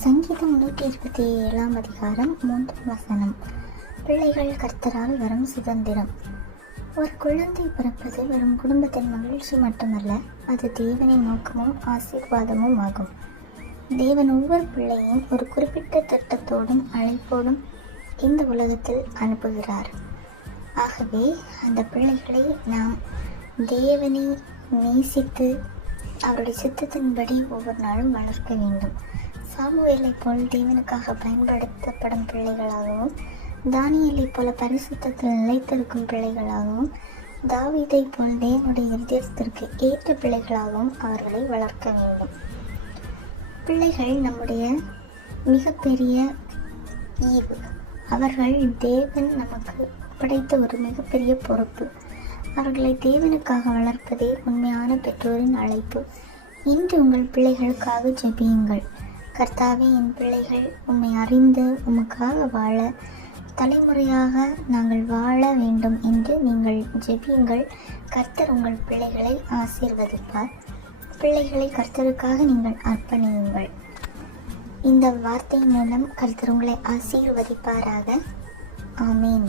சங்கீதம் 127 அதிகாரம் 3 வசனம். பிள்ளைகள் கர்த்தரால் வரும் சுதந்திரம். ஒரு குழந்தை பிறப்பது வெறும் குடும்பத்தின் மகிழ்ச்சி மட்டுமல்ல, அது தேவனின் நோக்கமும் ஆசீர்வாதமும் ஆகும். தேவன் ஒவ்வொரு பிள்ளையும் ஒரு குறிப்பிட்ட திட்டத்தோடும் அழைப்போடும் இந்த உலகத்தில் அனுப்புகிறார். ஆகவே அந்த பிள்ளைகளை நாம் தேவனை நேசித்து அவருடைய சித்தத்தின்படி ஒவ்வொரு நாளும் வளர்க்க வேண்டும். சாமுவேலை போல் தேவனுக்காக பயன்படுத்தப்படும் பிள்ளைகளாகவும், தானியேலை போல பரிசுத்தத்தில் நிலைத்திருக்கும் பிள்ளைகளாகவும், தாவீதை போல் தேவனுடைய இருதயத்திற்கு ஏற்ற பிள்ளைகளாகவும் அவர்களை வளர்க்க வேண்டும். பிள்ளைகள் நம்முடைய மிகப்பெரிய ஈவு. அவர்கள் தேவன் நமக்கு படைத்த ஒரு மிகப்பெரிய பொறுப்பு. அவர்களை தேவனுக்காக வளர்ப்பதே உண்மையான பெற்றோரின் அழைப்பு. இன்று உங்கள் பிள்ளைகளுக்காக ஜெபியுங்கள். கர்த்தாவே, என் பிள்ளைகள் உம்மை அறிந்து உமக்காக வாழ, தலைமுறையாக நாங்கள் வாழ வேண்டும் என்று நீங்கள் ஜெபியுங்கள். கர்த்தர் உங்கள் பிள்ளைகளை ஆசீர்வதிப்பார். பிள்ளைகளை கர்த்தருக்காக நீங்கள் அர்ப்பணியுங்கள். இந்த வார்த்தை மூலம் கர்த்தர் உங்களை ஆசீர்வதிப்பாராக. ஆமேன்.